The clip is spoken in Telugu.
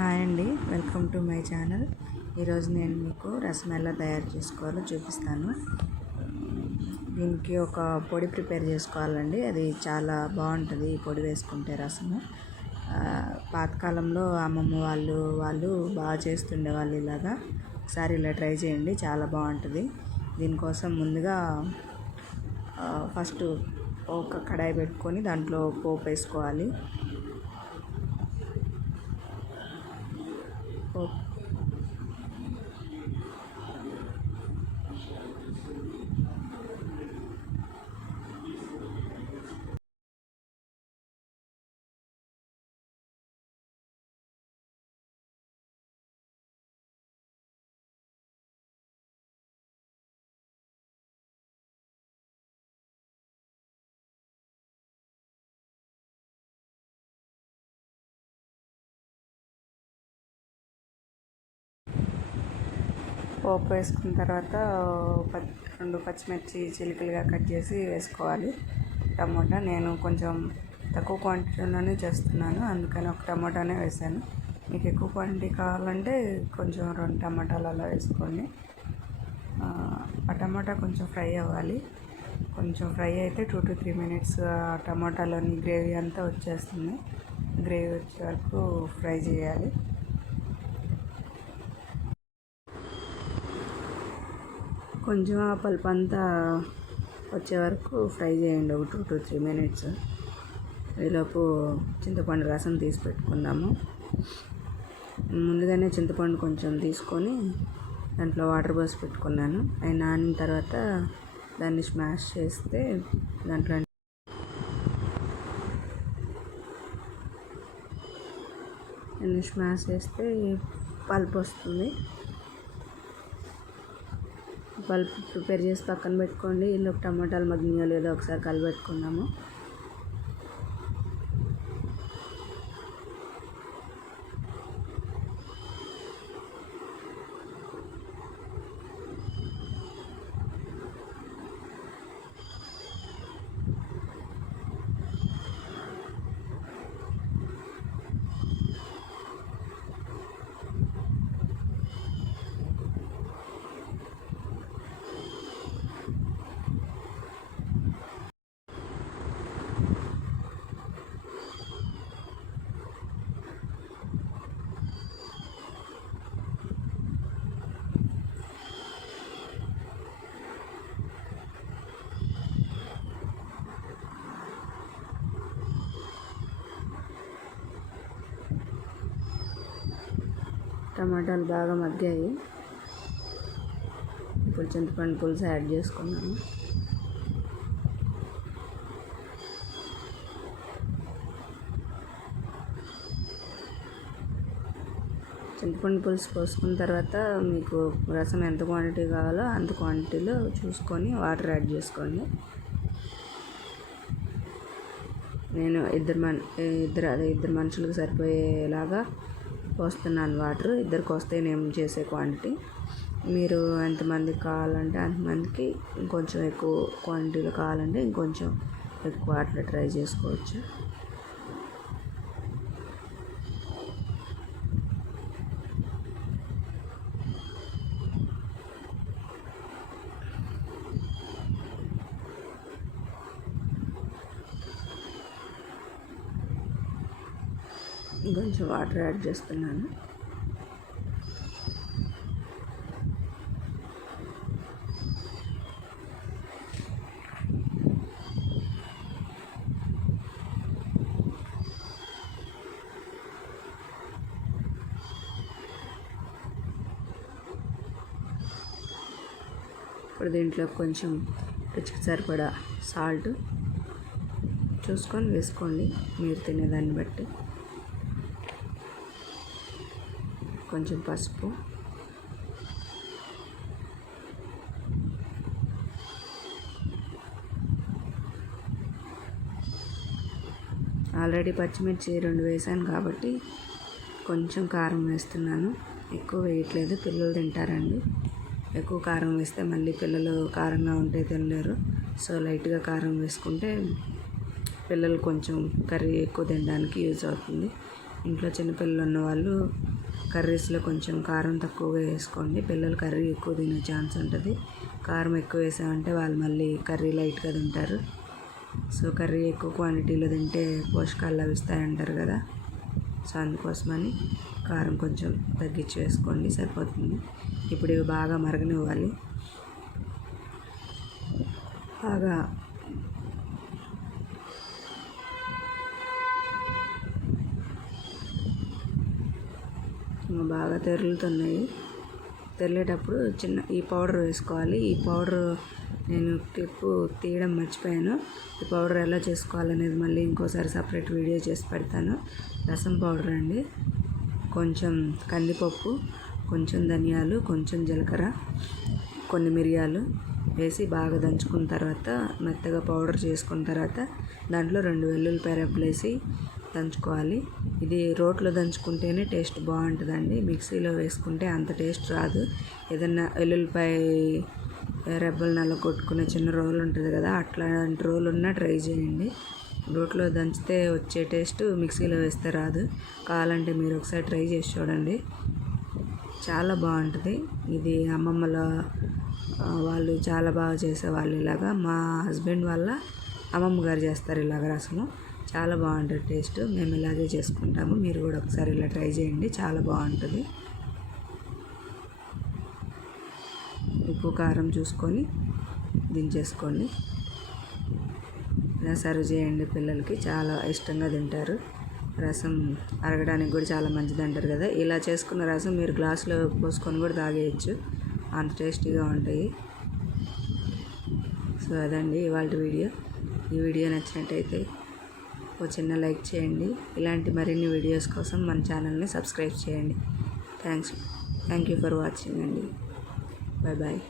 హాయ్ అండి, వెల్కమ్ టు మై ఛానల్. ఈరోజు నేను మీకు రసం ఎలా తయారు చేసుకోవాలో చూపిస్తాను. దీనికి ఒక పొడి ప్రిపేర్ చేసుకోవాలండి. అది చాలా బాగుంటుంది ఈ పొడి వేసుకుంటే రసము. పాతకాలంలో అమ్మమ్మ వాళ్ళు బాగా చేస్తుండే వాళ్ళు ఇలాగా. ఒకసారి ఇలా ట్రై చేయండి, చాలా బాగుంటుంది. దీనికోసం ముందుగా ఫస్ట్ ఒక కడాయి పెట్టుకొని దాంట్లో పోపు వేసుకోవాలి. పోపు వేసుకున్న తర్వాత 2 పచ్చిమిర్చి చిలుకలుగా కట్ చేసి వేసుకోవాలి. టమోటా నేను కొంచెం తక్కువ క్వాంటిటీలోనే చేస్తున్నాను, అందుకని ఒక టమోటానే వేసాను. మీకు ఎక్కువ క్వాంటిటీ కావాలంటే కొంచెం 2 టమాటాలు అలా వేసుకోండి. ఆ టమాటా కొంచెం ఫ్రై అవ్వాలి. కొంచెం ఫ్రై అయితే 2 to 3 minutes ఆ టమాటాలోని గ్రేవీ అంతా వచ్చేస్తుంది. గ్రేవీ వచ్చే వరకు ఫ్రై చేయాలి. కొంచెం ఆ పల్పు అంతా వచ్చే వరకు ఫ్రై చేయండి, ఒక 2 to 3 minutes. ఈలోపు చింతపండు రసం తీసి పెట్టుకున్నాము. ముందుగానే చింతపండు కొంచెం తీసుకొని దాంట్లో వాటర్ పోసి పెట్టుకున్నాను. అవి నానిన తర్వాత దాన్ని స్మాష్ చేస్తే దాంట్లో పల్ప్ వస్తుంది. పల్ప్ ప్రిపేర్ చేసి పక్కన పెట్టుకోండి. ఇందులో టమాటాలు మగ్గినాయో లేదో ఒకసారి కలిపెట్టుకున్నాము. టమాటాలు బాగా మగ్గాయి. ఇప్పుడు చింతపండు పులుసు యాడ్ చేసుకున్నాము. చింతపండు పులుసు పోసుకున్న తర్వాత మీకు రసం ఎంత క్వాంటిటీ కావాలో అంత క్వాంటిటీలో చూసుకొని వాటర్ యాడ్ చేసుకోండి. నేను ఇద్దరు మనుషులకు సరిపోయేలాగా పోస్తున్నాను వాటర్. ఇద్దరికి వస్తే నేను చేసే క్వాంటిటీ. మీరు ఎంతమందికి కావాలంటే అంతమందికి ఇంకొంచెం ఎక్కువ క్వాంటిటీలో కావాలంటే ఇంకొంచెం ఎక్కువ అట్లా ట్రై చేసుకోవచ్చు. కొంచెం వాటర్ యాడ్ చేస్తున్నాను. ఇప్పుడు దీంట్లో కొంచెం రుచికి సరిపడా సాల్ట్ చూసుకొని వేసుకోండి, మీరు తినేదాన్ని బట్టి. కొంచెం పసుపు, ఆల్రెడీ పచ్చిమిర్చి 2 వేసాను కాబట్టి కొంచెం కారం వేస్తున్నాను. ఎక్కువ వేయట్లేదు, పిల్లలు తింటారండి. ఎక్కువ కారం వేస్తే మళ్ళీ పిల్లలు కారంగా ఉంటే తినలేరు. సో లైట్గా కారం వేసుకుంటే పిల్లలు కొంచెం కర్రీ ఎక్కువ తినడానికి యూజ్ అవుతుంది. ఇంట్లో చిన్నపిల్లలు ఉన్న వాళ్ళు కర్రీస్లో కొంచెం కారం తక్కువగా వేసుకోండి. పిల్లలు కర్రీ ఎక్కువ తినే ఛాన్స్ ఉంటుంది. కారం ఎక్కువ వేసామంటే వాళ్ళు మళ్ళీ కర్రీ లైట్గా తింటారు. సో కర్రీ ఎక్కువ క్వాంటిటీలో తింటే పోషకాలు లభిస్తాయంటారు కదా. సో అందుకోసమని కారం కొంచెం తగ్గించి వేసుకోండి, సరిపోతుంది. ఇప్పుడు ఇవి బాగా మరగనివ్వాలి. బాగా బాగా తెరులుతున్నాయి. తెరిలేటప్పుడు ఈ పౌడర్ వేసుకోవాలి. ఈ పౌడర్ నేను క్లిప్ తీయడం మర్చిపోయాను. ఈ పౌడర్ ఎలా చేసుకోవాలనేది మళ్ళీ ఇంకోసారి సపరేట్ వీడియో చేసి పెడతాను. రసం పౌడర్ అండి. కొంచెం కందిపప్పు, కొంచెం ధనియాలు, కొంచెం జీలకర్ర, కొన్ని మిరియాలు వేసి బాగా దంచుకున్న తర్వాత మెత్తగా పౌడర్ చేసుకున్న తర్వాత దాంట్లో 2 వెల్లుల్లిపాయ రెబ్బలు వేసి దంచుకోవాలి. ఇది రోట్లో దంచుకుంటేనే టేస్ట్ బాగుంటుందండి. మిక్సీలో వేసుకుంటే అంత టేస్ట్ రాదు. ఏదన్నా వెల్లుల్లిపాయ రెబ్బలు నల్ల కొట్టుకునే చిన్న రోలు ఉంటుంది కదా, అట్లాంటి రోలు ఉన్నా ట్రై చేయండి. రోట్లో దంచితే వచ్చే టేస్ట్ మిక్సీలో వేస్తే రాదు. కావాలంటే మీరు ఒకసారి ట్రై చేసి చూడండి, చాలా బాగుంటుంది. ఇది అమ్మమ్మల వాళ్ళు చాలా బాగా చేసేవాళ్ళు ఇలాగా. మా హస్బెండ్ వాళ్ళ అమ్మమ్మ గారు చేస్తారు ఇలాగ రసము. చాలా బాగుంటుంది టేస్ట్. మేము ఇలాగే చేసుకుంటాము. మీరు కూడా ఒకసారి ఇలా ట్రై చేయండి, చాలా బాగుంటుంది. ఉప్పు కారం చూసుకొని దించేసుకోండి. ఇలా సర్వ్ చేయండి, పిల్లలకి చాలా ఇష్టంగా తింటారు. రసం అరగడానికి కూడా చాలా మంచిది అంటారు కదా. ఇలా చేసుకున్న రసం మీరు గ్లాసులో పోసుకొని కూడా తాగేయచ్చు, అంత టేస్టీగా ఉంటాయి. సో అదండి ఇవాళ వీడియో. ఈ వీడియో నచ్చినట్టయితే ఒక చిన్న లైక్ చేయండి. ఇలాంటి మరిన్ని వీడియోస్ కోసం మన ఛానల్ని సబ్స్క్రైబ్ చేయండి. థ్యాంక్ యూ ఫర్ వాచింగ్ అండి. Bye bye.